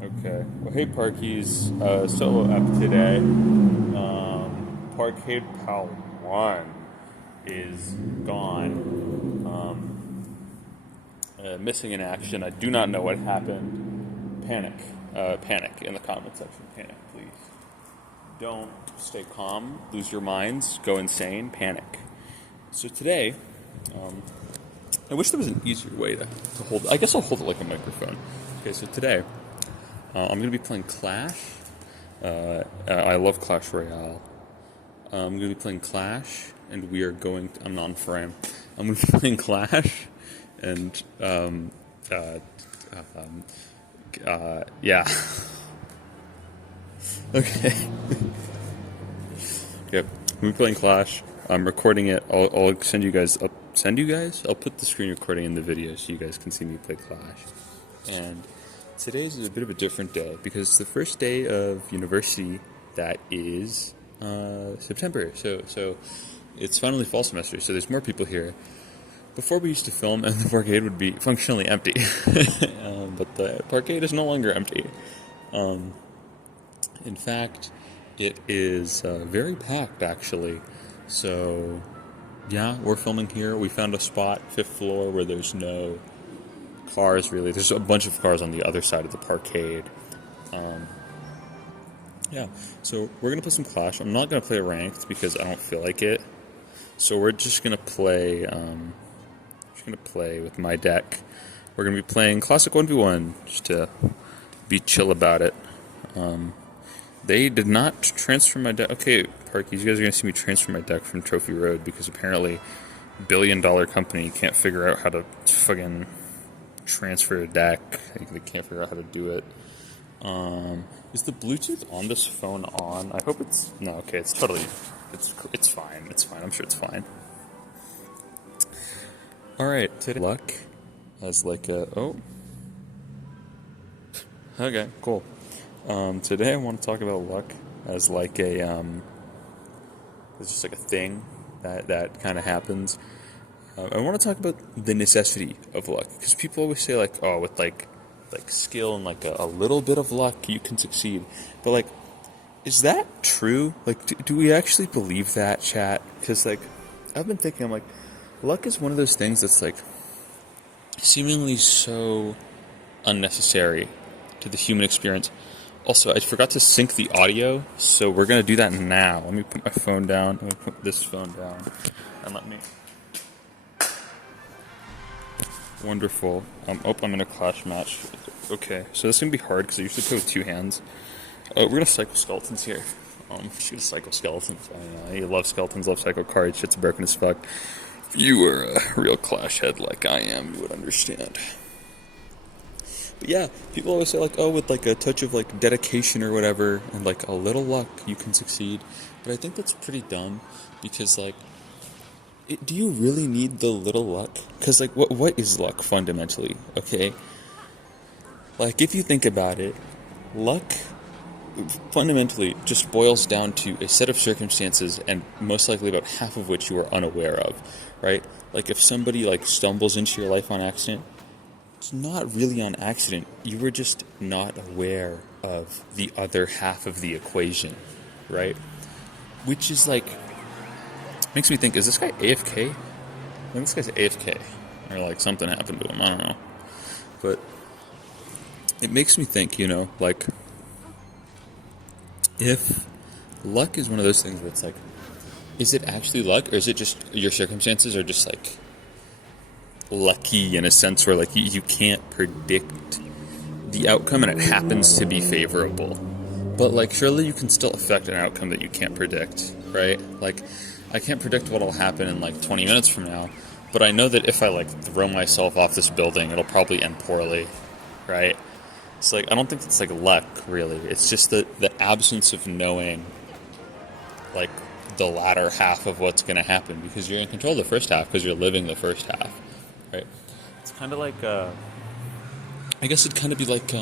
Okay. Well, hey, Parkies. Solo app today. Parkade Pal 1 is gone. Missing in action. I do not know what happened. Panic. Panic in the comment section. Panic, please. Don't stay calm. Lose your minds. Go insane. Panic. So today, I wish there was an easier way to hold it. I guess I'll hold it like a microphone. Okay, so today, I'm going to be playing Clash. I love Clash Royale. I'm going to be playing Clash, and we are going to, I'm not in frame. I'm going to be playing Clash, and, yeah. Okay. Yep. I'm going to be playing Clash. I'm recording it. I'll send you guys. I'll put the screen recording in the video so you guys can see me play Clash. And today's a bit of a different day because it's the first day of university that is September. So it's finally fall semester. So there's more people here. Before we used to film and the parkade would be functionally empty, but the parkade is no longer empty. In fact, it is very packed actually. So yeah, we're filming here. We found a spot, 5th floor, where there's no cars really. There's a bunch of cars on the other side of the parkade. Yeah, so we're gonna play some Clash. I'm not gonna play ranked because I don't feel like it. So we're just gonna play. With my deck. We're gonna be playing classic 1v1 just to be chill about it. They did not transfer my deck. Okay, Parkies, you guys are gonna see me transfer my deck from Trophy Road because apparently billion-dollar company can't figure out how to fucking transfer a deck. They can't figure out how to do it. Is the Bluetooth on this phone on? I hope it's... No, okay, it's totally... It's fine. It's fine. I'm sure it's fine. Alright, today... Luck as like a... Oh. Okay, cool. Today I want to talk about luck as like a... It's just like a thing that kind of happens. I want to talk about the necessity of luck. Because people always say like, oh, with like skill and like a little bit of luck you can succeed, but like, is that true? Like, do we actually believe that, chat? Because like, I've been thinking, I'm like, luck is one of those things that's like seemingly so unnecessary to the human experience. Also, I forgot to sync the audio, so we're gonna do that now. Let me put my phone down. Let me put this phone down, and let me. Wonderful. I'm in a Clash match. Okay, so this is going to be hard because I usually play with 2 hands. We're going to cycle skeletons here. Just going to cycle skeletons. You love skeletons, love cycle cards. Shit's broken as fuck. If you were a real Clash head like I am, you would understand. But yeah, people always say like, oh, with like a touch of like dedication or whatever, and like a little luck, you can succeed. But I think that's pretty dumb because like, do you really need the little luck? Because, like, what is luck, fundamentally, okay? Like, if you think about it, luck, fundamentally, just boils down to a set of circumstances, and most likely about half of which you are unaware of, right? Like, if somebody, like, stumbles into your life on accident, it's not really on accident. You were just not aware of the other half of the equation, right? Which is, like... Makes me think, is this guy AFK? I think this guy's AFK. Or like something happened to him, I don't know. But it makes me think, like, if luck is one of those things where it's like, is it actually luck? Or is it just your circumstances are just like lucky in a sense where like you can't predict the outcome and it happens to be favorable. But like surely you can still affect an outcome that you can't predict, right? Like, I can't predict what'll happen in like 20 minutes from now, but I know that if I like throw myself off this building, it'll probably end poorly, right? It's like, I don't think it's like luck, really. It's just the absence of knowing like the latter half of what's going to happen because you're in control of the first half because you're living the first half, right? It's kind of like, I guess it'd kind of be like,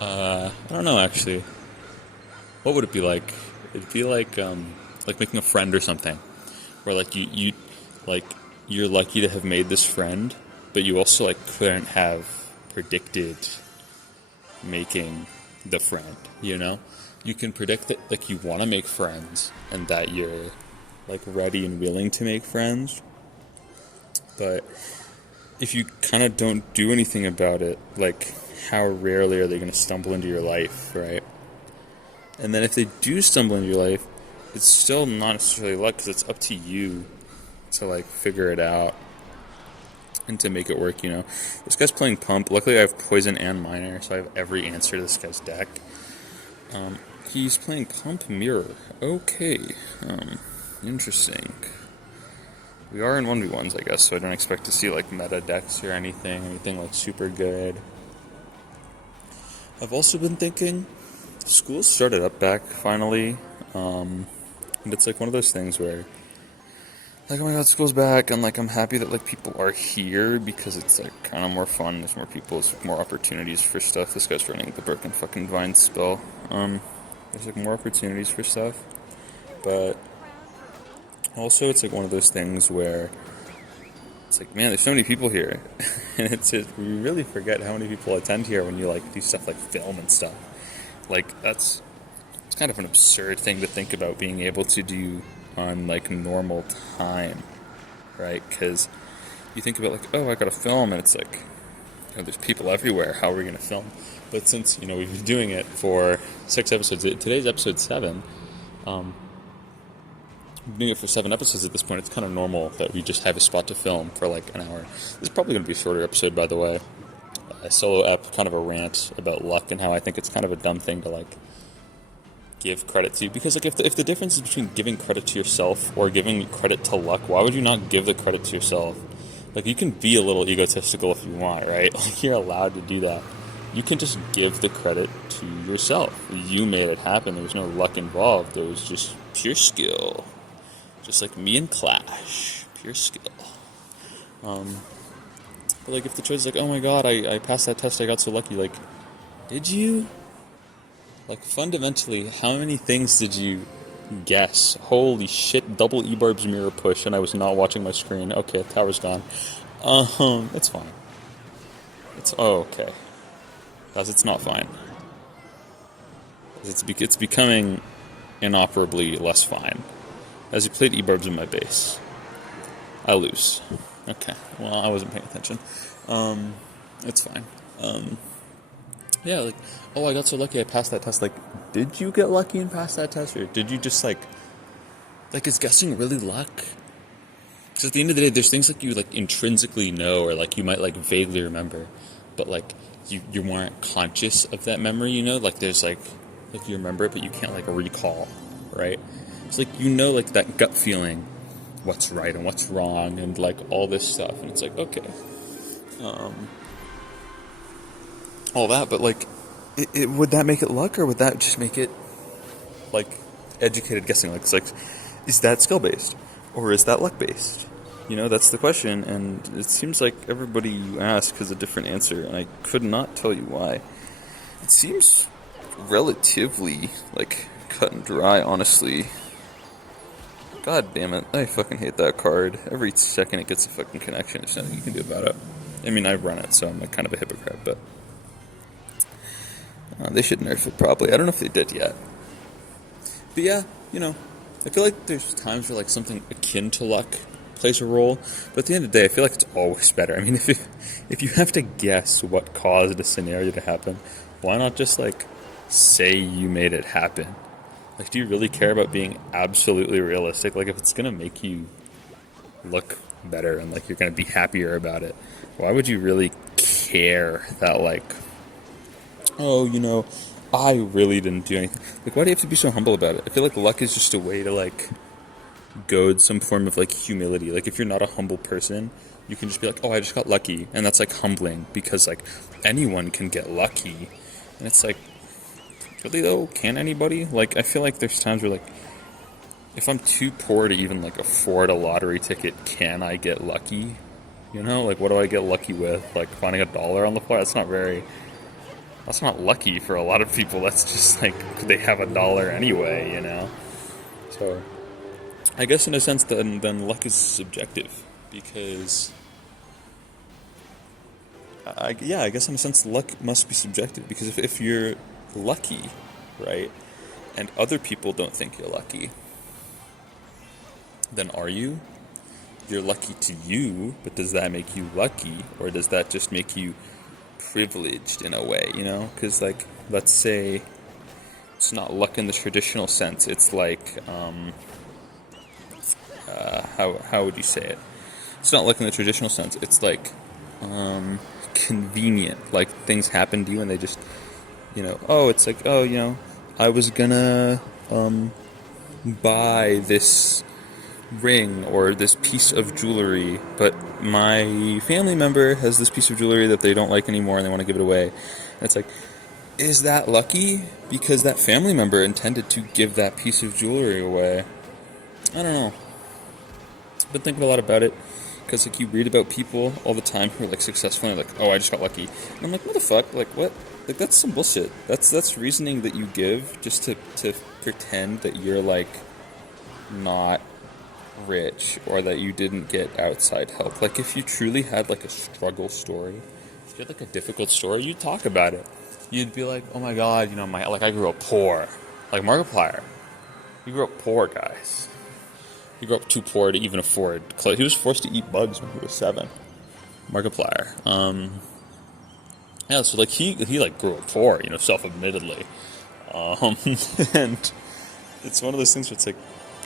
I don't know actually. What would it be like? It'd be like making a friend or something, where like you like you're lucky to have made this friend, but you also like couldn't have predicted making the friend, you know? You can predict that, like, you want to make friends and that you're, like, ready and willing to make friends. But if you kind of don't do anything about it, like, how rarely are they going to stumble into your life, right? And then if they do stumble into your life, it's still not necessarily luck, because it's up to you to, like, figure it out and to make it work, you know. This guy's playing Pump. Luckily, I have Poison and Miner, so I have every answer to this guy's deck. He's playing Pump Mirror. Okay. Interesting. We are in 1v1s, I guess, so I don't expect to see, like, meta decks or anything like, super good. I've also been thinking, school started up back, finally, and it's, like, one of those things where, like, oh my god, school's back, and, like, I'm happy that, like, people are here, because it's, like, kind of more fun, there's more people, there's more opportunities for stuff. This guy's running the broken fucking vine spell. There's, like, more opportunities for stuff, but also it's, like, one of those things where it's like, man, there's so many people here, and we really forget how many people attend here when you, like, do stuff like film and stuff. Like, it's kind of an absurd thing to think about being able to do on, like, normal time, right? Because you think about, like, oh, I gotta film, and it's like, you know, there's people everywhere, how are we gonna film? But since, you know, we've been doing it for 6 episodes, today's episode 7, doing it for 7 episodes at this point, it's kind of normal that we just have a spot to film for, like, an hour. This is probably going to be a shorter episode, by the way. A solo ep, kind of a rant about luck and how I think it's kind of a dumb thing to, like, give credit to. Because, like, if the difference is between giving credit to yourself or giving credit to luck, why would you not give the credit to yourself? Like, you can be a little egotistical if you want, right? Like, you're allowed to do that. You can just give the credit to yourself. You made it happen. There was no luck involved. There was just pure skill. Just like me and Clash. Pure skill. But, like, if the choice is like, oh my god, I passed that test, I got so lucky, like, did you? Like, fundamentally, how many things did you guess? Holy shit, double E-Barb's mirror push, and I was not watching my screen. Okay, tower's gone. It's fine. Okay. Guys, it's not fine. It's becoming inoperably less fine. As he played E-Barbs in my base. I lose. Okay. Well, I wasn't paying attention. It's fine. Yeah, like, oh, I got so lucky I passed that test. Like, did you get lucky and pass that test? Or did you just, like, is guessing really luck? Because at the end of the day, there's things, like, you, like, intrinsically know, or, like, you might, like, vaguely remember. But, like, you weren't conscious of that memory, you know? Like, there's, like, you remember it, but you can't, like, recall, right? It's like, you know, like, that gut feeling, what's right and what's wrong, and, like, all this stuff, and it's like, okay, all that, but, like, would that make it luck, or would that just make it, like, educated guessing? Like, it's like, is that skill-based, or is that luck-based? You know, that's the question, and it seems like everybody you ask has a different answer, and I could not tell you why. It seems relatively, like, cut and dry, honestly. God damn it, I fucking hate that card. Every second it gets a fucking connection, there's nothing you can do about it. I mean, I run it, so I'm, like, kind of a hypocrite, but they should nerf it probably. I don't know if they did yet. But yeah, you know, I feel like there's times where, like, something akin to luck plays a role, but at the end of the day, I feel like it's always better. I mean, if you have to guess what caused a scenario to happen, why not just, like, say you made it happen? Like, do you really care about being absolutely realistic? Like, if it's gonna make you look better and, like, you're gonna be happier about it, why would you really care that, like, oh, you know, I really didn't do anything? Like, why do you have to be so humble about it? I feel like luck is just a way to, like, goad some form of, like, humility. Like, if you're not a humble person, you can just be like, oh, I just got lucky, and that's, like, humbling, because, like, anyone can get lucky, and it's like, really, though? Can anybody? Like, I feel like there's times where, like, if I'm too poor to even, like, afford a lottery ticket, can I get lucky? You know? Like, what do I get lucky with? Like, finding $1 on the floor? That's not lucky for a lot of people. That's just, like, they have $1 anyway, you know? So, I guess in a sense, then luck is subjective. Because yeah, I guess in a sense luck must be subjective, because if you're lucky, right, and other people don't think you're lucky, then are you? You're lucky to you, but does that make you lucky, or does that just make you privileged in a way, you know? Because, like, let's say it's not luck in the traditional sense. It's like, how would you say it? It's not luck in the traditional sense. It's like, convenient. Like, things happen to you and they just, oh, it's like, oh, I was gonna, buy this ring or this piece of jewelry, but my family member has this piece of jewelry that they don't like anymore and they want to give it away. And it's like, is that lucky? Because that family member intended to give that piece of jewelry away. I don't know. I've been thinking a lot about it, because like you read about people all the time who are like successful and like, oh, I just got lucky. And I'm like, what the fuck? Like, what? Like, that's some bullshit. That's reasoning that you give just to pretend that you're like not rich, or that you didn't get outside help. Like, if you truly had like a struggle story, if you had like a difficult story, you'd talk about it. You'd be like, oh my god, I grew up poor. Like Markiplier. He grew up poor, guys. He grew up too poor to even afford clothes. He was forced to eat bugs when he was 7. Markiplier. Yeah, so like he like grew up poor, self-admittedly. And it's one of those things where it's like,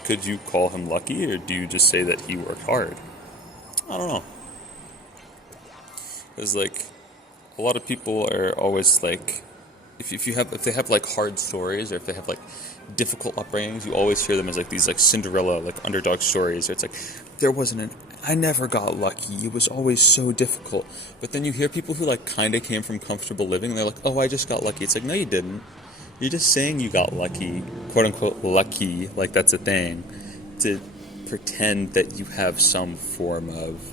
could you call him lucky, or do you just say that he worked hard? I don't know. Because like, a lot of people are always like, if they have like hard stories, or if they have like difficult upbringings, you always hear them as like these like Cinderella, like underdog stories. Where it's like, I never got lucky. It was always so difficult. But then you hear people who like kind of came from comfortable living, and they're like, oh, I just got lucky. It's like, no, you didn't. You're just saying you got lucky, quote unquote lucky, like that's a thing, to pretend that you have some form of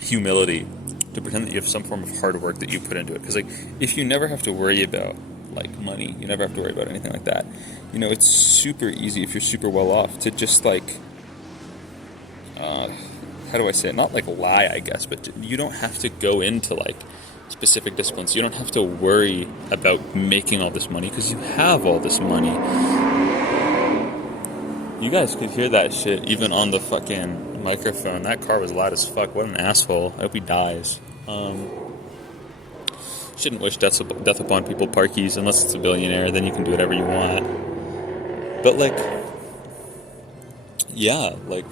humility, to pretend that you have some form of hard work that you put into it. Because like, if you never have to worry about like money, you never have to worry about anything like that, it's super easy, if you're super well off, to just like, how do I say it? Not like lie, I guess, but you don't have to go into like specific disciplines. You don't have to worry about making all this money, because you have all this money. You guys could hear that shit even on the fucking microphone. That car was loud as fuck. What an asshole. I hope he dies. Shouldn't wish death upon people, Parkies, unless it's a billionaire. Then you can do whatever you want. But like, yeah, like,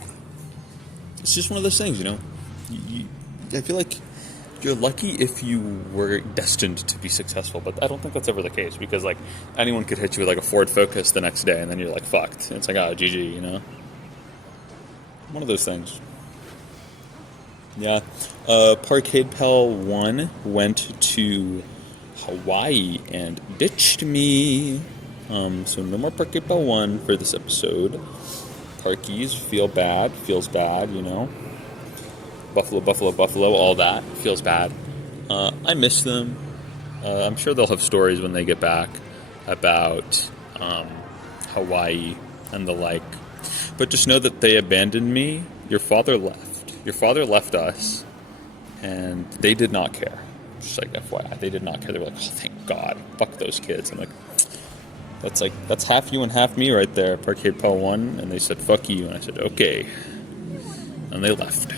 it's just one of those things, I feel like you're lucky if you were destined to be successful, but I don't think that's ever the case, because like, anyone could hit you with like a Ford Focus the next day, and then you're like fucked. It's like, GG, one of those things. Yeah. Parkade Pal 1 went to Hawaii and ditched me. So no more Parkade Pal 1 for this episode. Parkies feels bad, Buffalo, all that feels bad. I miss them. I'm sure they'll have stories when they get back about Hawaii and the like. But just know that they abandoned me. Your father left. Your father left us, and they did not care. Just like FYI, they did not care. They were like, oh, thank God. Fuck those kids. I'm like, that's half you and half me right there, Parkade Pal 1. And they said, fuck you. And I said, okay. And they left.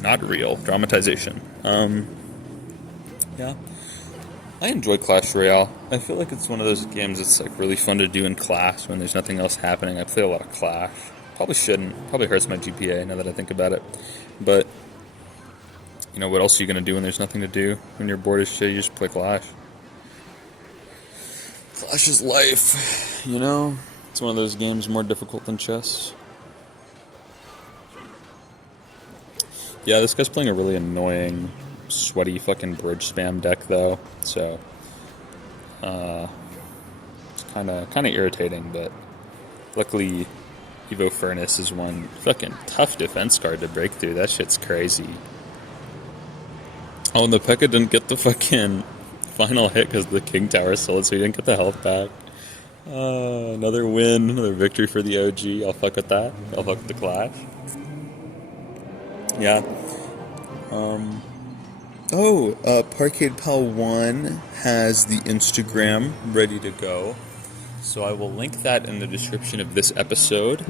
Not real. Dramatization. Yeah. I enjoy Clash Royale. I feel like it's one of those games that's like really fun to do in class when there's nothing else happening. I play a lot of Clash. Probably shouldn't. Probably hurts my GPA now that I think about it. But, what else are you going to do when there's nothing to do? When you're bored as shit, you just play Clash. Clash is life, It's one of those games more difficult than chess. Yeah, this guy's playing a really annoying, sweaty fucking bridge spam deck, though. So, it's kind of irritating, but luckily, Evo Furnace is one fucking tough defense card to break through. That shit's crazy. Oh, and the P.E.K.K.A didn't get the fucking final hit because the King Tower sold, so he didn't get the health back. Another win, another victory for the OG. I'll fuck with that. I'll fuck with the Clash. Yeah. Parkade Pal 1 has the Instagram ready to go. So I will link that in the description of this episode.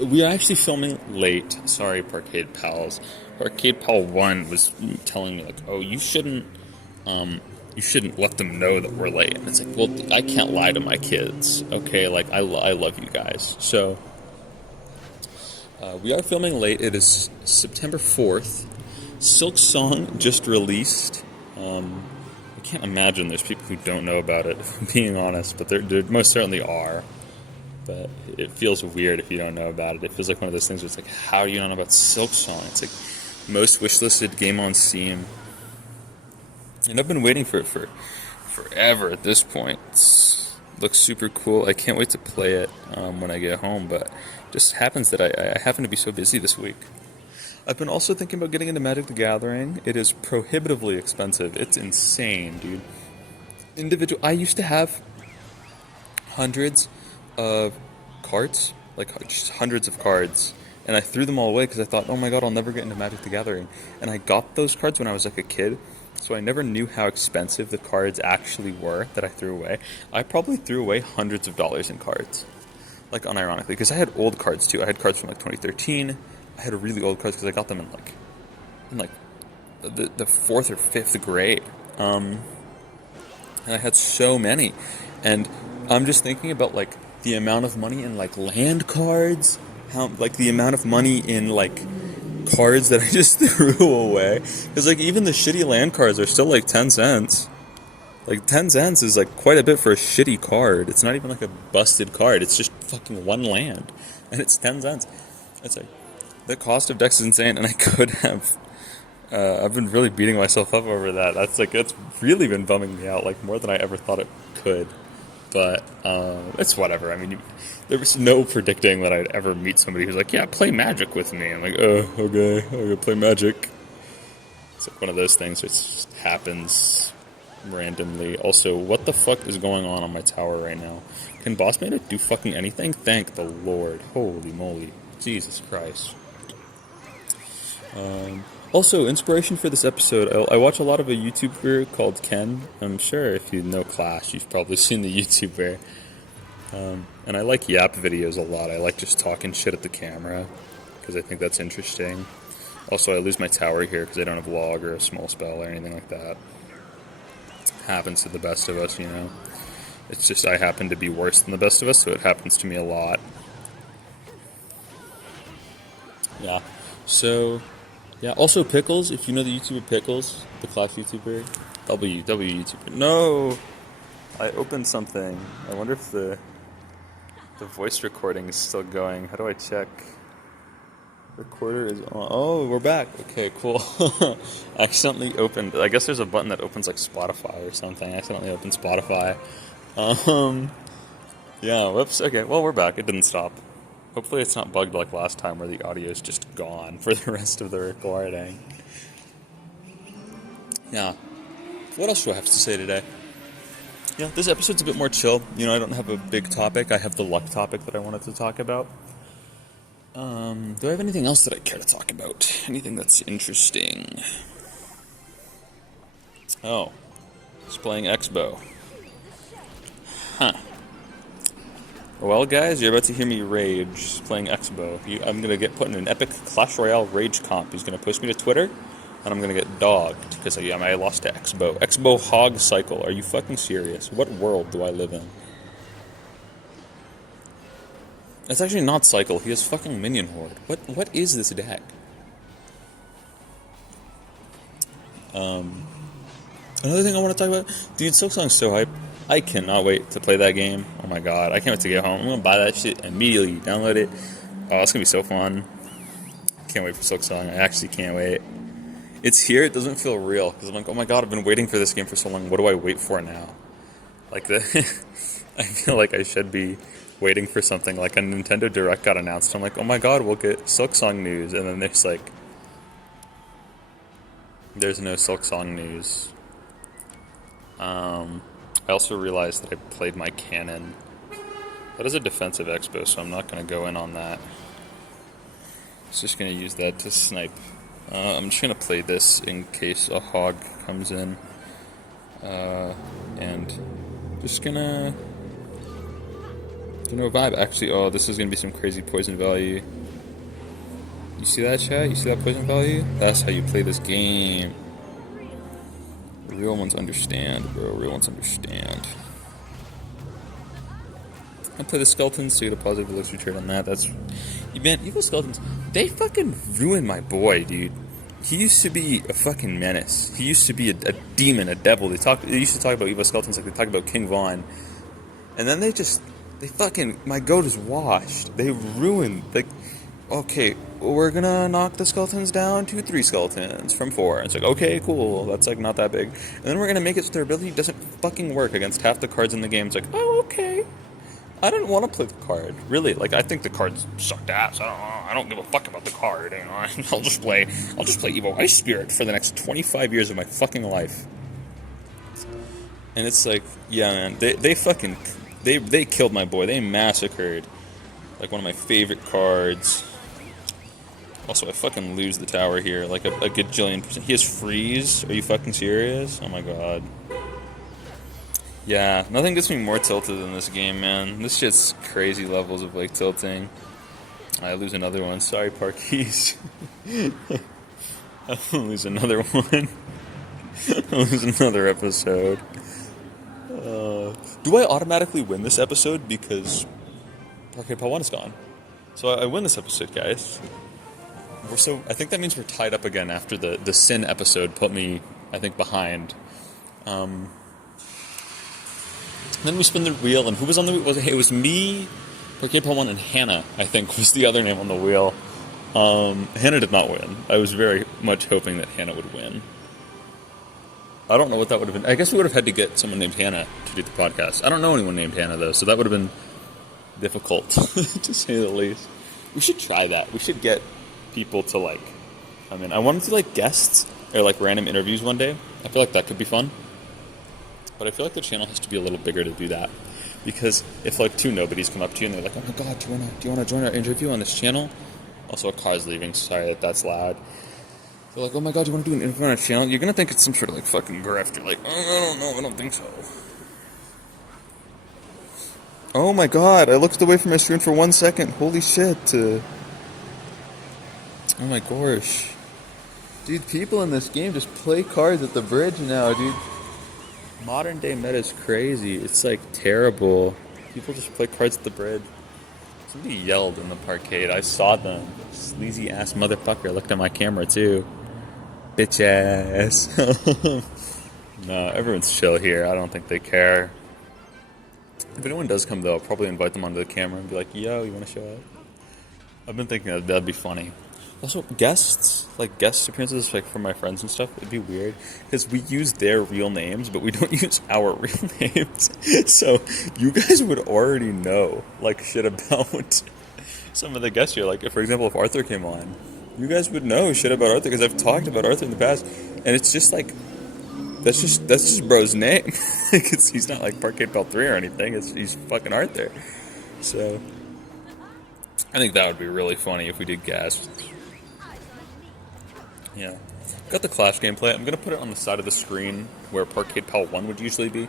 We are actually filming late. Sorry, Parkade Pals. Parkade Pal 1 was telling me, like, oh, you shouldn't let them know that we're late. And it's like, well, I can't lie to my kids, okay? Like, I love you guys. So, we are filming late. It is September 4th. Silk Song just released. I can't imagine there's people who don't know about it, if I'm being honest, but there most certainly are. But it feels weird if you don't know about it. It feels like one of those things where it's like, how do you not know about Silk Song? It's like most wishlisted game on Steam. And I've been waiting for it for forever at this point. It looks super cool. I can't wait to play it when I get home, but it just happens that I happen to be so busy this week. I've been also thinking about getting into Magic the Gathering. It is prohibitively expensive. It's insane, dude. I used to have hundreds of cards, like just hundreds of cards, and I threw them all away because I thought, oh my god, I'll never get into Magic the Gathering. And I got those cards when I was like a kid, so I never knew how expensive the cards actually were that I threw away. I probably threw away hundreds of dollars in cards, like unironically, because I had old cards too. I had cards from like 2013. I had really old cards because I got them in the fourth or fifth grade. And I had so many, and I'm just thinking about like the amount of money in like land cards, the amount of money in like cards that I just threw away. Because like even the shitty land cards are still like 10 cents. Like 10 cents is like quite a bit for a shitty card. It's not even like a busted card. It's just fucking one land, and it's 10 cents. It's like the cost of decks is insane, and I could have. I've been really beating myself up over that. That's really been bumming me out, like more than I ever thought it could. But it's whatever. I mean, there was no predicting that I'd ever meet somebody who's like, yeah, play Magic with me. I'm like, oh, okay, I'm gonna play Magic. It's like one of those things that just happens randomly. Also, what the fuck is going on my tower right now? Can Boss Mana do fucking anything? Thank the Lord. Holy moly. Jesus Christ. Also, inspiration for this episode, I watch a lot of a YouTuber called Ken. I'm sure if you know Clash, you've probably seen the YouTuber. And I like Yap videos a lot. I like just talking shit at the camera, because I think that's interesting. Also, I lose my tower here because I don't have log or a small spell or anything like that. Happens to the best of us, you know. It's just I happen to be worse than the best of us, so it happens to me a lot. Yeah. So, yeah. Also, Pickles. If you know the YouTuber Pickles, the Clash YouTuber, W YouTuber. No, I opened something. I wonder if the voice recording is still going. How do I check? Recorder is on. Oh, we're back. Okay, cool. I accidentally opened. I guess there's a button that opens like Spotify or something. I accidentally opened Spotify. Yeah. Whoops. Okay. Well, we're back. It didn't stop. Hopefully it's not bugged like last time where the audio is just gone for the rest of the recording. Yeah. What else do I have to say today? Yeah, this episode's a bit more chill. You know, I don't have a big topic. I have the luck topic that I wanted to talk about. Do I have anything else that I care to talk about? Anything that's interesting? Oh. It's playing Expo. Huh. Well, guys, you're about to hear me rage playing Expo. I'm going to get put in an epic Clash Royale rage comp. He's going to post me to Twitter, and I'm going to get dogged because I lost to Expo. Expo Hog Cycle. Are you fucking serious? What world do I live in? It's actually not Cycle. He has fucking Minion Horde. What is this deck? Another thing I want to talk about, dude, Silk Song's so hype. I cannot wait to play that game. Oh my god, I can't wait to get home. I'm gonna buy that shit immediately, download it. Oh, it's gonna be so fun. Can't wait for Silk Song. I actually can't wait. It's here. It doesn't feel real because I'm like, oh my god, I've been waiting for this game for so long. What do I wait for now? Like I feel like I should be waiting for something. Like a Nintendo Direct got announced. I'm like, oh my god, we'll get Silk Song news, and then there's no Silk Song news. I also realized that I played my cannon. That is a defensive expo, so I'm not going to go in on that. I'm just going to use that to snipe I'm just gonna play this in case a hog comes in. And just gonna vibe. Actually, oh, this is gonna be some crazy poison value. You see that, chat? You see that poison value? That's how you play this game. The real ones understand, bro. Real ones understand. I play the skeletons, so you get a positive velocity trade on that. That's... Man, Evil Skeletons, they fucking ruined my boy, dude. He used to be a fucking menace. He used to be a demon, a devil. They used to talk about Evil Skeletons like they talk about King Von. And then they fucking... My goat is washed. They ruined... Like, okay, we're gonna knock the skeletons down to 3 skeletons from 4. And it's like, okay, cool. That's, like, not that big. And then we're gonna make it so their ability doesn't fucking work against half the cards in the game. It's like, oh, okay. I didn't want to play the card, really. Like, I think the cards sucked ass. I don't give a fuck about the card. You know, I'll just play Evil Ice Spirit for the next 25 years of my fucking life. And it's like, yeah, man, they killed my boy. They massacred like one of my favorite cards. Also, I fucking lose the tower here, like a gajillion percent. He has freeze. Are you fucking serious? Oh my god. Yeah, nothing gets me more tilted than this game, man. This shit's crazy levels of, like, tilting. I lose another one. Sorry, Parkade. I'll lose another one. I'll lose another episode. Do I automatically win this episode? Because Parkade Pal 1 is gone. So I win this episode, guys. I think that means we're tied up again after the Sin episode put me, I think, behind. Then we spin the wheel, and who was on the wheel? It was me, Parkade Pal 1, and Hannah, I think, was the other name on the wheel. Hannah did not win. I was very much hoping that Hannah would win. I don't know what that would have been. I guess we would have had to get someone named Hannah to do the podcast. I don't know anyone named Hannah, though, so that would have been difficult, to say the least. We should try that. We should get people to, like... I mean, I wanted to, like, guests or, like, random interviews one day. I feel like that could be fun. But I feel like the channel has to be a little bigger to do that. Because if, like, 2 nobodies come up to you and they're like, oh my god, do you wanna join our interview on this channel? Also, a car's leaving, sorry that's loud. They're like, oh my god, do you wanna do an interview on our channel? You're gonna think it's some sort of, like, fucking grift. You're like, oh, I don't know, I don't think so. Oh my god, I looked away from my screen for 1 second. Holy shit. Oh my gosh. Dude, people in this game just play cards at the bridge now, dude. Modern day meta is crazy. It's like terrible. People just play cards at the bridge. Somebody yelled in the parkade. I saw them. Sleazy ass motherfucker looked at my camera too. Bitch ass. No, everyone's chill here. I don't think they care. If anyone does come though, I'll probably invite them onto the camera and be like, yo, you wanna show up? I've been thinking that'd be funny. Also, guest appearances, like, from my friends and stuff, it'd be weird, because we use their real names, but we don't use our real names, so you guys would already know, like, shit about some of the guests here. Like, for example, if Arthur came on, you guys would know shit about Arthur, because I've talked about Arthur in the past, and it's just, like, that's just bro's name. He's not, like, Parkade Pal 3 or anything, he's fucking Arthur. So, I think that would be really funny if we did guests. Yeah. Got the Clash gameplay. I'm going to put it on the side of the screen where Parkade Pal 1 would usually be.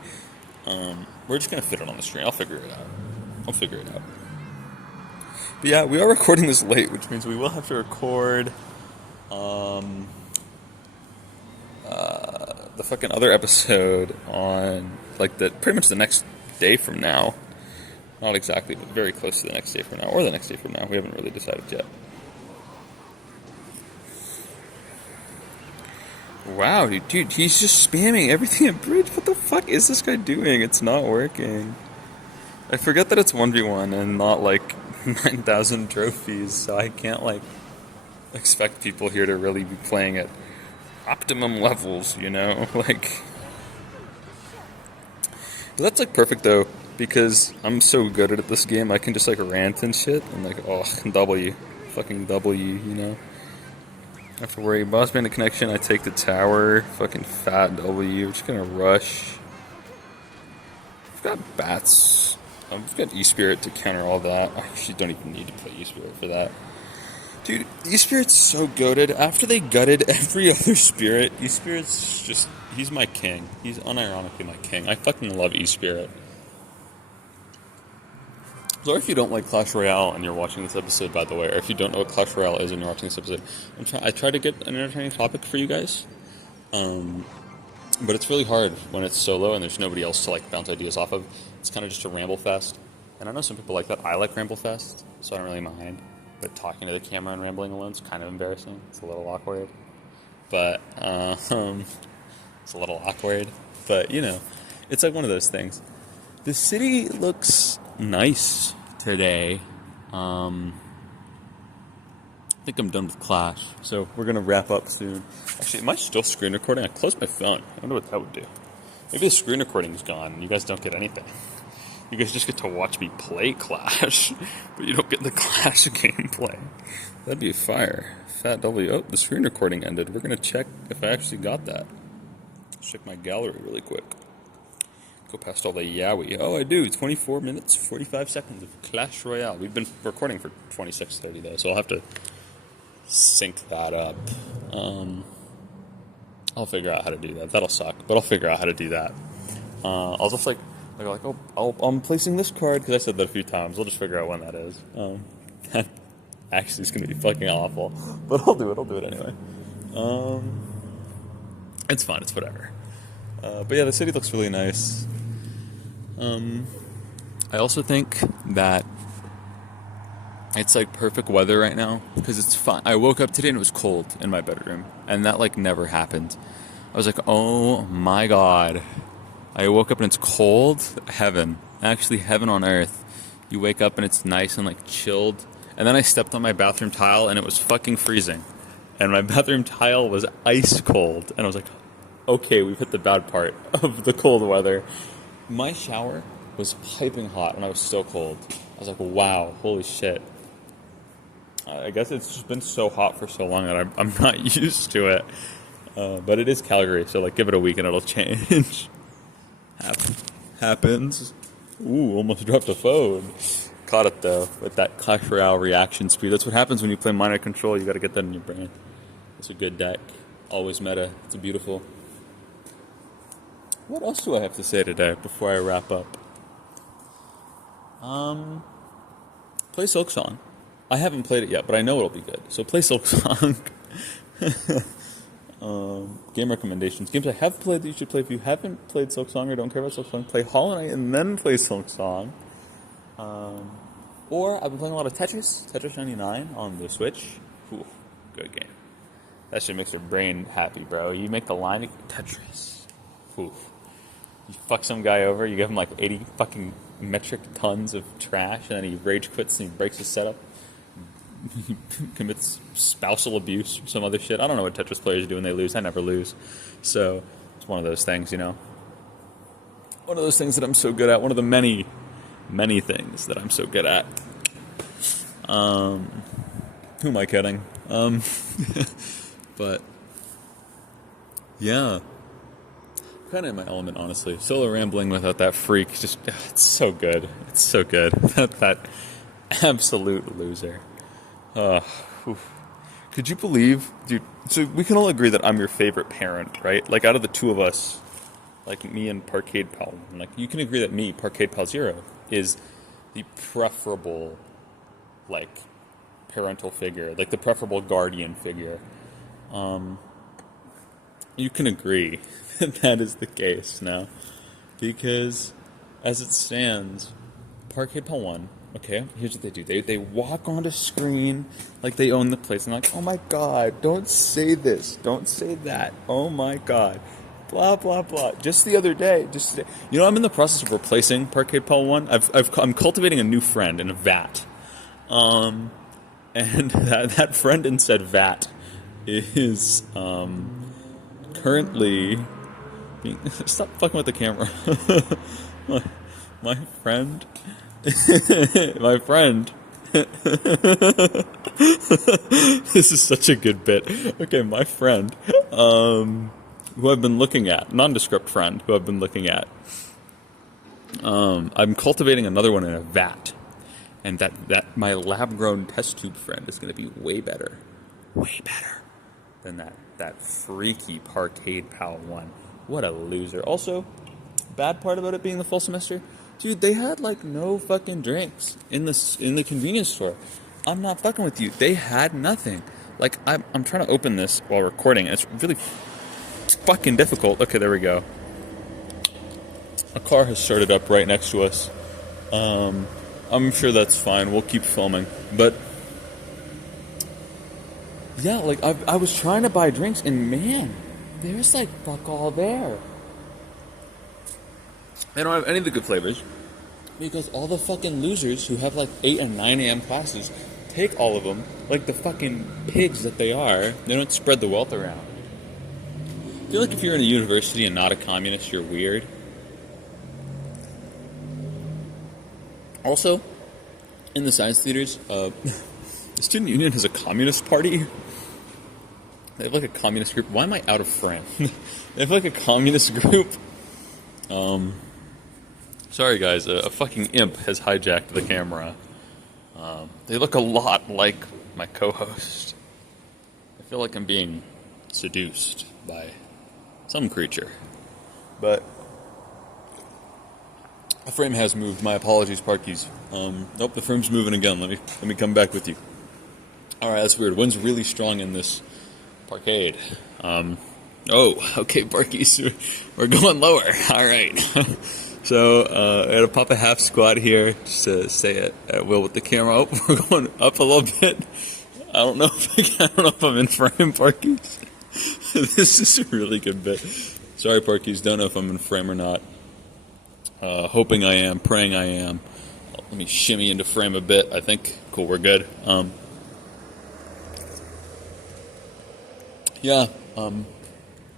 We're just going to fit it on the screen. I'll figure it out. But yeah, we are recording this late, which means we will have to record the fucking other episode on, like, pretty much the next day from now. Not exactly, but very close to the next day from now, or the next day from now. We haven't really decided yet. Wow, dude, he's just spamming everything at bridge. What the fuck is this guy doing? It's not working. I forget that it's 1v1 and not, like, 9,000 trophies, so I can't, like, expect people here to really be playing at optimum levels, you know? Like... But that's, like, perfect, though, because I'm so good at this game, I can just, like, rant and shit, and, like, oh, W. Fucking W, you know? Don't have to worry. Boss bandit connection, I take the tower. Fucking fat W. We're just gonna rush. We've got bats. We've got E-Spirit to counter all that. I actually don't even need to play E-Spirit for that. Dude, E-Spirit's so goated. After they gutted every other spirit, E-Spirit's just... He's my king. He's unironically my king. I fucking love E-Spirit. So if you don't like Clash Royale and you're watching this episode, by the way, or if you don't know what Clash Royale is and you're watching this episode, I try to get an entertaining topic for you guys. But it's really hard when it's solo and there's nobody else to like bounce ideas off of. It's kind of just a ramble fest. And I know some people like that. I like ramble fest, so I don't really mind. But talking to the camera and rambling alone is kind of embarrassing. It's a little awkward. But, it's a little awkward. But, you know, it's like one of those things. The city looks nice today. I think I'm done with Clash. So we're going to wrap up soon. Actually, am I still screen recording? I closed my phone. I wonder what that would do. Maybe the screen recording's gone and you guys don't get anything. You guys just get to watch me play Clash, but you don't get the Clash gameplay. That'd be fire. Fat W. Oh, the screen recording ended. We're going to check if I actually got that. Let's check my gallery really quick. Go past all the yaoi. Oh, I do. 24 minutes, 45 seconds of Clash Royale. We've been recording for 26:30 though, so I'll have to sync that up. I'll figure out how to do that. That'll suck, but I'll figure out how to do that. I'll just like, I'm placing this card, because I said that a few times. I'll just figure out when that is. That actually is going to be fucking awful. But I'll do it anyway. It's fun, it's whatever. But yeah, the city looks really nice. I also think that it's like perfect weather right now, because it's fun. I woke up today and it was cold in my bedroom, and that like never happened. I was like, oh my god. I woke up and it's cold. Heaven. Actually, heaven on earth. You wake up and it's nice and like chilled. And then I stepped on my bathroom tile and it was fucking freezing. And my bathroom tile was ice cold. And I was like, okay, we've hit the bad part of the cold weather. My shower was piping hot and I was still cold. I was like, wow, holy shit. I guess it's just been so hot for so long that I'm not used to it. But it is Calgary, so like give it a week and it'll change. Happens. Ooh, almost dropped a phone. Caught it though, with that Clash Royale reaction speed. That's what happens when you play Minor Control. You gotta get that in your brain. It's a good deck. Always meta. It's beautiful. What else do I have to say today before I wrap up? Play Silk Song. I haven't played it yet, but I know it'll be good. So play Silk Song. Game recommendations. Games I have played that you should play. If you haven't played Silk Song or don't care about Silk Song, play Hollow Knight and then play Silk Song. Or I've been playing a lot of Tetris 99 on the Switch. Ooh, good game. That shit makes your brain happy, bro. You make the line, Tetris. Ooh. You fuck some guy over, you give him like 80 fucking metric tons of trash, and then he rage quits and he breaks his setup. He commits spousal abuse or some other shit. I don't know what Tetris players do when they lose. I never lose. So, it's one of those things, you know. One of those things that I'm so good at. One of the many, many things that I'm so good at. Who am I kidding? But, yeah. Kind of in my element, honestly. Solo rambling without that freak, just, it's so good. It's so good. That absolute loser. Could you believe, dude, so we can all agree that I'm your favorite parent, right? Like, out of the two of us, like me and Parkade Pal, like, you can agree that me, Parkade Pal Zero, is the preferable, like, parental figure, like the preferable guardian figure. You can agree that that is the case now, because as it stands, Parkade Pal 1, okay, here's what they do. They walk onto screen like they own the place, and like, oh my god, don't say this, don't say that, oh my god, blah blah blah. Just the other day, you know, I'm in the process of replacing Parkade Pal 1. I'm cultivating a new friend in a vat, and that friend in said vat is currently being, stop fucking with the camera. my friend. My friend. This is such a good bit. Okay, my friend, who I've been looking at, nondescript friend who I've been looking at, I'm cultivating another one in a vat, And that my lab-grown test tube friend is going to be way better than that freaky Parkade Pal one. What a loser. Also, bad part about it being the full semester, dude, they had like no fucking drinks in the convenience store. I'm not fucking with you. They had nothing. Like, I'm trying to open this while recording, and it's really fucking difficult. Okay, there we go. A car has started up right next to us. I'm sure that's fine. We'll keep filming. But yeah, like I was trying to buy drinks, and man, there's like fuck all there. They don't have any of the good flavors because all the fucking losers who have like 8 and 9 a.m. classes take all of them like the fucking pigs that they are. They don't spread the wealth around. I feel like if you're in a university and not a communist, you're weird. Also, in the science theaters, the student union has a communist party. They have like a communist group. Why am I out of frame? They have like a communist group. Sorry guys, a fucking imp has hijacked the camera. They look a lot like my co-host. I feel like I'm being seduced by some creature. But the frame has moved. My apologies, Parkies. Nope, the frame's moving again. Let me come back with you. Alright, that's weird. Wind's really strong in this Parkade. Okay, Parkies. We're going lower. Alright. So, I had to pop a half squat here, just to say it at will with the camera. Oh, we're going up a little bit. I don't know if I'm in frame, Parkies. This is a really good bit. Sorry, Parkies, don't know if I'm in frame or not. Hoping I am, praying I am. Let me shimmy into frame a bit, I think. Cool, we're good.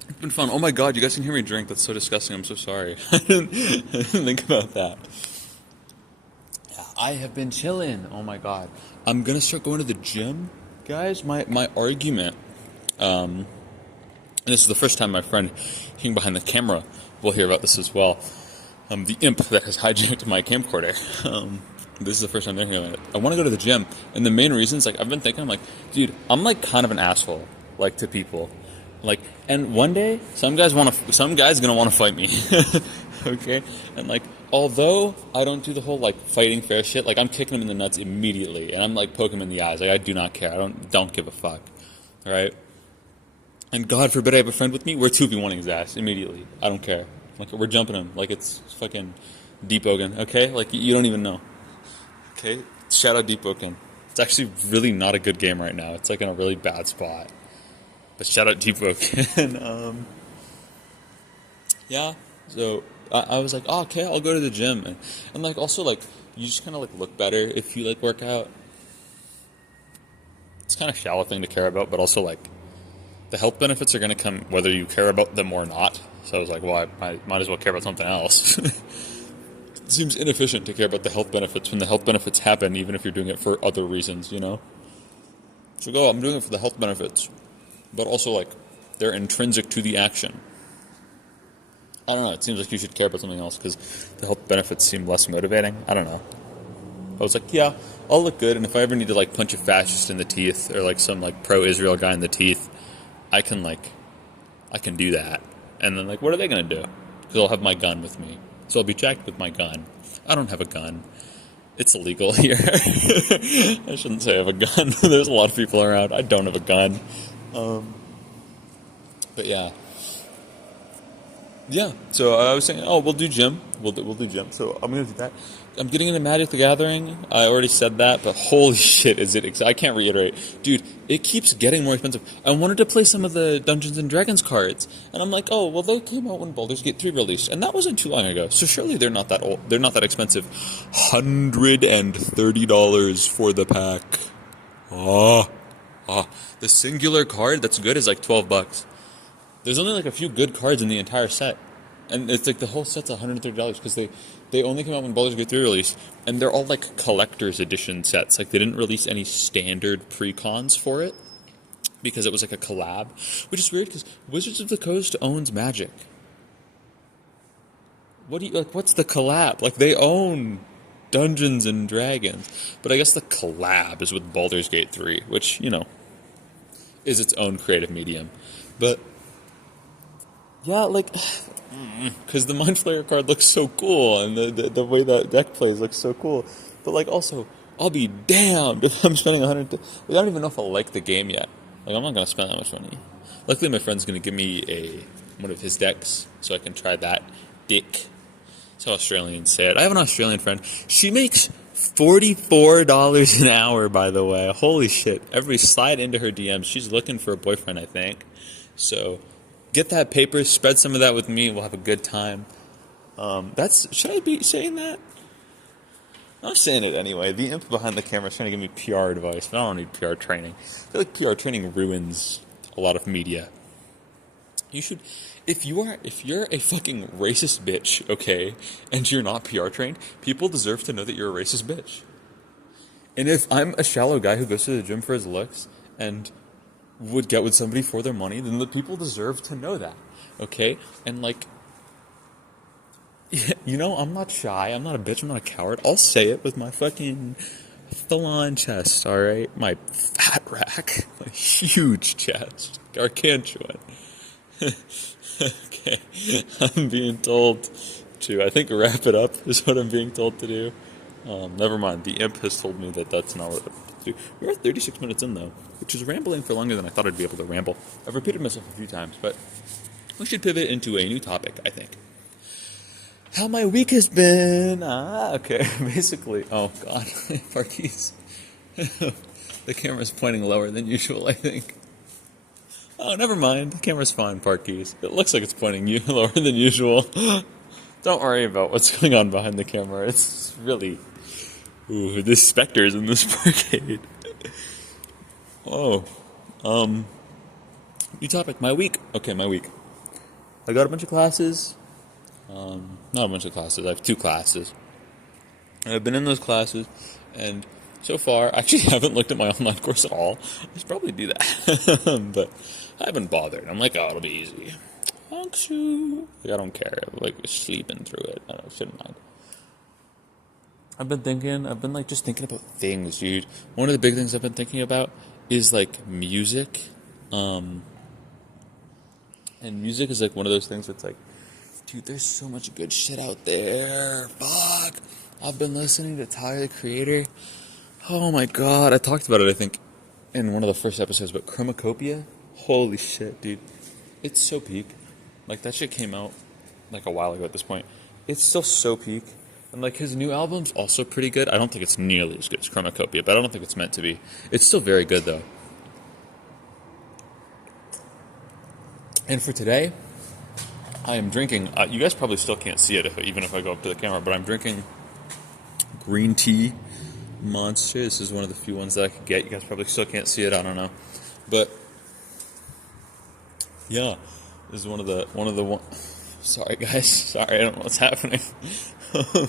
It's been fun. Oh my god, you guys can hear me drink. That's so disgusting. I'm so sorry. I didn't think about that. Yeah, I have been chilling. Oh my god. I'm gonna start going to the gym. Guys, my argument, and this is the first time my friend came behind the camera will hear about this as well. The imp that has hijacked my camcorder. This is the first time they're hearing it. I want to go to the gym, and the main reason is, like, I've been thinking, I'm like, dude, I'm, like, kind of an asshole, like, to people. Like, and one day, some guy's gonna want to fight me, okay? And, like, although I don't do the whole, like, fighting fair shit, like, I'm kicking him in the nuts immediately, and I'm, like, poking him in the eyes. Like, I do not care. I don't give a fuck, all right? And God forbid I have a friend with me, we're 2v1ing his ass immediately. I don't care. Like, we're jumping him like it's fucking Deep Ogun, okay? Like, you don't even know. Okay? Shout out Deep Ogun. It's actually really not a good game right now. It's, like, in a really bad spot. But shout out Deep Ogun. Yeah. So, I was like, oh, okay, I'll go to the gym. And like, also, like, you just kind of, like, look better if you, like, work out. It's kind of a shallow thing to care about, but also, like, the health benefits are going to come whether you care about them or not. So I was like, well, I might as well care about something else. It seems inefficient to care about the health benefits when the health benefits happen, even if you're doing it for other reasons, you know? So go, I'm doing it for the health benefits. But also, like, they're intrinsic to the action. I don't know, it seems like you should care about something else because the health benefits seem less motivating. I don't know. I was like, yeah, I'll look good, and if I ever need to, like, punch a fascist in the teeth or, like, some, like, pro-Israel guy in the teeth, I can do that. And then, like, what are they going to do? Because I'll have my gun with me. So I'll be checked with my gun. I don't have a gun. It's illegal here. I shouldn't say I have a gun. There's a lot of people around. I don't have a gun. But yeah. Yeah, so I was saying, oh, we'll do gym. We'll do gym. So I'm going to do that. I'm getting into Magic the Gathering. I already said that, but holy shit, is it... I can't reiterate. Dude, it keeps getting more expensive. I wanted to play some of the Dungeons & Dragons cards, and I'm like, oh, well, they came out when Baldur's Gate 3 released, and that wasn't too long ago, so surely they're not that old. They're not that expensive. $130 for the pack. The singular card that's good is like $12. There's only like a few good cards in the entire set. And it's like the whole set's $130 because they only came out when Baldur's Gate 3 released, and they're all like collector's edition sets. Like, they didn't release any standard pre-cons for it because it was like a collab, which is weird because Wizards of the Coast owns Magic. What's the collab? Like, they own Dungeons and Dragons. But I guess the collab is with Baldur's Gate 3, which, is its own creative medium. But, yeah, like, because the Mind Flayer card looks so cool, and the way that deck plays looks so cool. But, like, also, I'll be damned if I'm spending 100... Like, I don't even know if I'll like the game yet. Like, I'm not going to spend that much money. Luckily, my friend's going to give me one of his decks, so I can try that dick. That's how Australians say it. I have an Australian friend. She makes $44 an hour, by the way. Holy shit. Every slide into her DMs. She's looking for a boyfriend, I think. So, get that paper, spread some of that with me, we'll have a good time. Should I be saying that? I'm saying it anyway. The imp behind the camera is trying to give me PR advice, but I don't need PR training. I feel like PR training ruins a lot of media. You should, if you're a fucking racist bitch, okay, and you're not PR trained, people deserve to know that you're a racist bitch. And if I'm a shallow guy who goes to the gym for his looks and would get with somebody for their money, then the people deserve to know that, okay? And like, I'm not shy, I'm not a bitch, I'm not a coward. I'll say it with my fucking full-on chest, alright? My fat rack, my huge chest, gargantuan. Okay, I'm being told to, I think, wrap it up is what I'm being told to do. Never mind, the imp has told me that that's not what I'm to do. We're at 36 minutes in, though, which is rambling for longer than I thought I'd be able to ramble. I've repeated myself a few times, but we should pivot into a new topic, I think. How my week has been. Okay, basically. Oh, God. Parkade. The camera's pointing lower than usual, I think. Oh, never mind. The camera's fine, Parkade. It looks like it's pointing lower than usual. Don't worry about what's going on behind the camera. It's really... Ooh, there's specters in this Parkade. Oh. New topic. My week. Okay, my week. I got a bunch of classes. Not a bunch of classes. I have 2 classes. And I've been in those classes, and so far, I actually haven't looked at my online course at all. I should probably do that. But I haven't bothered. I'm like, oh, it'll be easy. Like, I don't care. I'm like sleeping through it. I shouldn't mind. I've been just thinking about things, dude. One of the big things I've been thinking about is like music. And music is like one of those things that's like, dude, there's so much good shit out there. Fuck. I've been listening to Tyler, the Creator. Oh my god. I talked about it, I think, in one of the first episodes, but Chromacopia? Holy shit, dude. It's so peak. Like, that shit came out, like, a while ago at this point. It's still so peak. And, like, his new album's also pretty good. I don't think it's nearly as good as Chromacopia, but I don't think it's meant to be. It's still very good, though. And for today, I am drinking, you guys probably still can't see it even if I go up to the camera, but I'm drinking green tea Monster. This is one of the few ones that I could get. You guys probably still can't see it, I don't know. But, yeah, this is one of the sorry guys, sorry, I don't know what's happening. I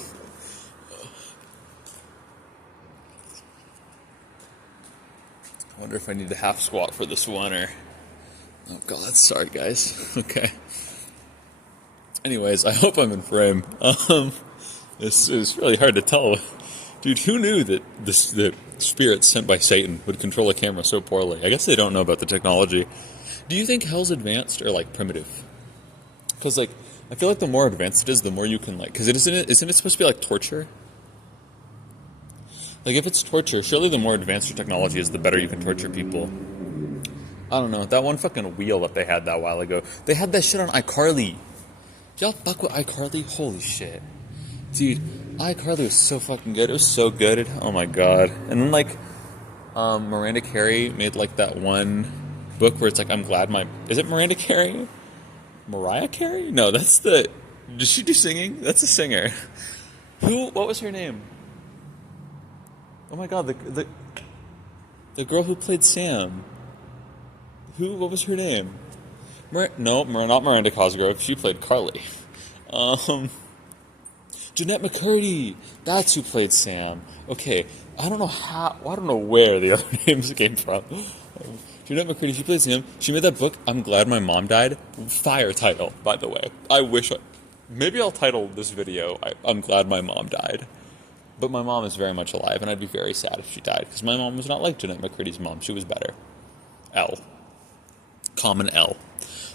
wonder if I need to half squat for this one or... Oh god, sorry guys. Okay. Anyways, I hope I'm in frame. It's really hard to tell. Dude, who knew that the spirits sent by Satan would control a camera so poorly? I guess they don't know about the technology. Do you think hell's advanced or, like, primitive? Because, like, I feel like the more advanced it is, the more you can, like... Because isn't it supposed to be, like, torture? Like, if it's torture, surely the more advanced your technology is, the better you can torture people. I don't know. That one fucking wheel that they had that while ago. They had that shit on iCarly. Did y'all fuck with iCarly? Holy shit. Dude, iCarly was so fucking good. It was so good. Oh my god. And then, like, Miranda Carey made, like, that one book where it's like, I'm glad my... Is it Miranda Carey? Mariah Carey? No, that's the... Does she do singing? That's a singer. What was her name? Oh my god, the girl who played Sam. What was her name? No, not Miranda Cosgrove. She played Carly. Jeanette McCurdy. That's who played Sam. Okay, I don't know where the other names came from. Jeanette McCurdy, she played Sam. She made that book, I'm Glad My Mom Died. Fire title, by the way. Maybe I'll title this video, I'm Glad My Mom Died. But my mom is very much alive, and I'd be very sad if she died, because my mom was not like Jeanette McCready's mom. She was better. L. Common L.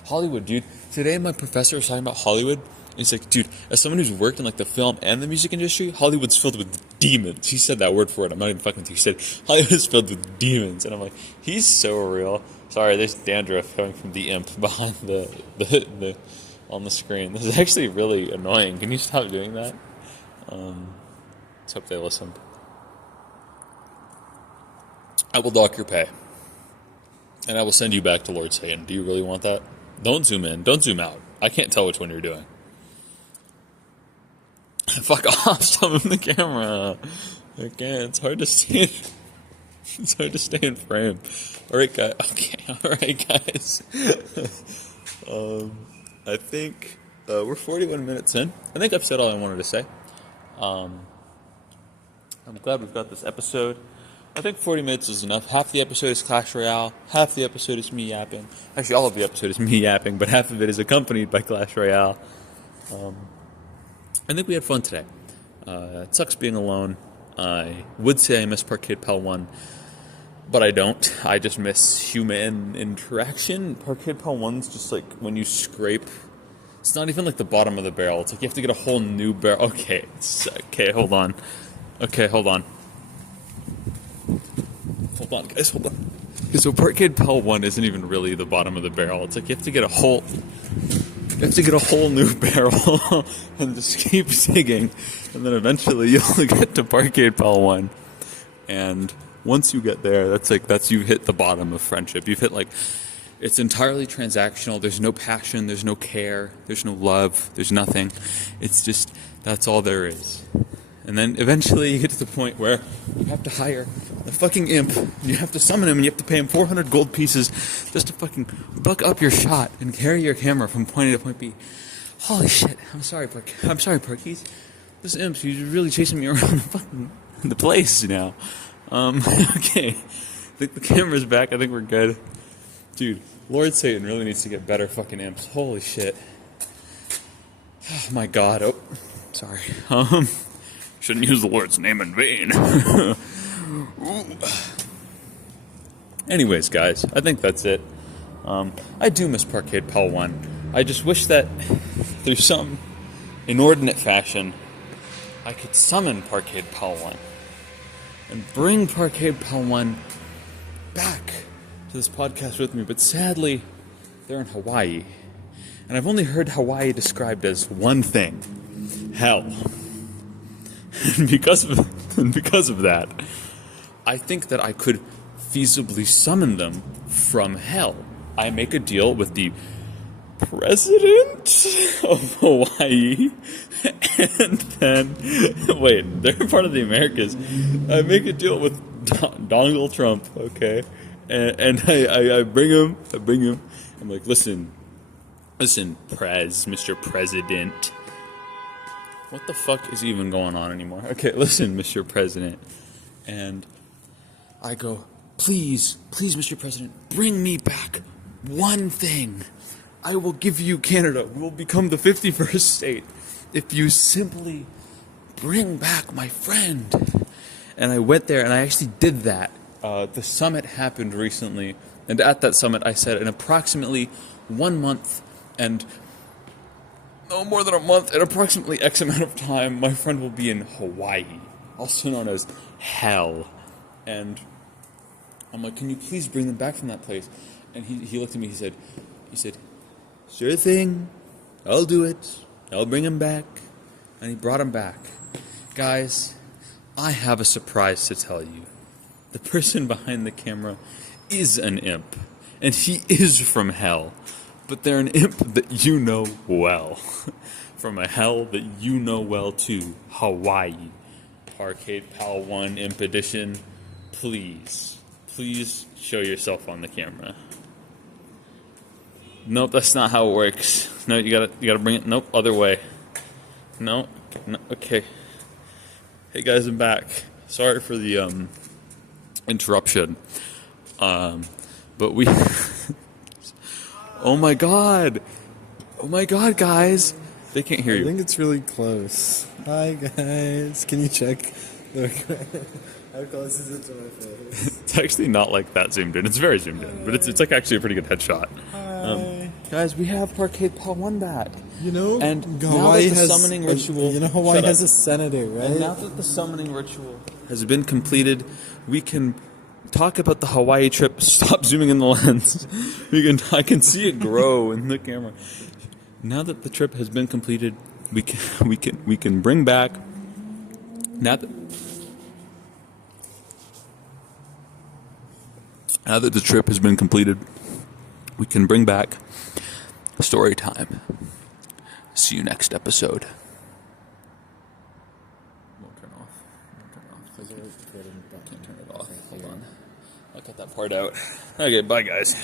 Hollywood, dude. Today my professor was talking about Hollywood, and he's like, dude, as someone who's worked in like the film and the music industry, Hollywood's filled with demons. He said that word for it. I'm not even fucking with you. He said, Hollywood's filled with demons. And I'm like, he's so real. Sorry, there's dandruff coming from the imp behind the on the screen. This is actually really annoying. Can you stop doing that? Let's hope they listened. I will dock your pay. And I will send you back to Lord Satan. Do you really want that? Don't zoom in. Don't zoom out. I can't tell which one you're doing. Fuck off. Stop moving the camera. I can't. It's hard to stay. It's hard to stay in frame. Alright, guys. Okay. Alright, guys. I think we're 41 minutes in. I think I've said all I wanted to say. I'm glad we've got this episode. I think 40 minutes is enough. Half the episode is Clash Royale. Half the episode is me yapping. Actually, all of the episode is me yapping, but half of it is accompanied by Clash Royale. I think we had fun today. It sucks being alone. I would say I miss Parkade Pal 1, but I don't. I just miss human interaction. Parkade Pal 1's just like when you scrape. It's not even like the bottom of the barrel. It's like you have to get a whole new barrel. Okay, hold on. Okay, hold on. Hold on, guys, hold on. So Parkade Pal 1 isn't even really the bottom of the barrel. It's like you have to get a whole new barrel and just keep digging. And then eventually you'll get to Parkade Pal 1. And once you get there, that's you hit the bottom of friendship. You've hit it's entirely transactional. There's no passion, there's no care, there's no love, there's nothing. It's just, that's all there is. And then eventually you get to the point where you have to hire a fucking imp. You have to summon him and you have to pay him 400 gold pieces just to fucking buck up your shot and carry your camera from point A to point B. Holy shit. I'm sorry, Parkies. This imp, he's really chasing me around the place now. Okay. I think the camera's back. I think we're good. Dude, Lord Satan really needs to get better fucking imps. Holy shit. Oh my god. Oh, sorry. Shouldn't use the Lord's name in vain. Anyways, guys, I think that's it. I do miss Parkade Pal 1. I just wish that through some inordinate fashion, I could summon Parkade Pal 1 and bring Parkade Pal 1 back to this podcast with me. But sadly, they're in Hawaii. And I've only heard Hawaii described as one thing: hell. And because of that, I think that I could feasibly summon them from hell. I make a deal with the president of Hawaii, and then, wait, they're part of the Americas. I make a deal with Donald Trump, okay? And I bring him. I'm like, listen, Mr. President. What the fuck is even going on anymore? Okay, listen, Mr. President. And I go, please, Mr. President, bring me back one thing. I will give you Canada. We will become the 51st state if you simply bring back my friend. And I went there and I actually did that. The summit happened recently. And at that summit, I said in approximately 1 month and no more than a month, and approximately X amount of time, my friend will be in Hawaii, also known as hell. And I'm like, can you please bring them back from that place? And he looked at me, he said, sure thing, I'll do it, I'll bring him back. And he brought him back. Guys, I have a surprise to tell you. The person behind the camera is an imp, and he is from hell. But they're an imp that you know well. From a hell that you know well too. Hawaii. Parkade Pal 1 Imp Edition. Please show yourself on the camera. Nope, that's not how it works. No, you gotta bring it. Nope, other way. No, okay. Hey guys, I'm back. Sorry for the interruption. But we. Oh my god, guys. They can't hear I you. think it's really close. Hi guys, can you check? How close is it to my face? It's actually not like that zoomed in. It's very zoomed in, but it's like actually a pretty good headshot. Hi. Guys, we have Parkade Pal won that. You know, And Hawaii now that the has summoning ritual, You know, Hawaii Shut has up. a senator, right? And now that the summoning ritual has been completed, we can talk about the Hawaii trip. Stop zooming in the lens. I can see it grow in the camera. Now that the trip has been completed, we can bring back. Now that the trip has been completed, we can bring back story time. See you next episode. Won't turn off. Can't turn it off. Hold on. I'll cut that part out. Okay, bye guys.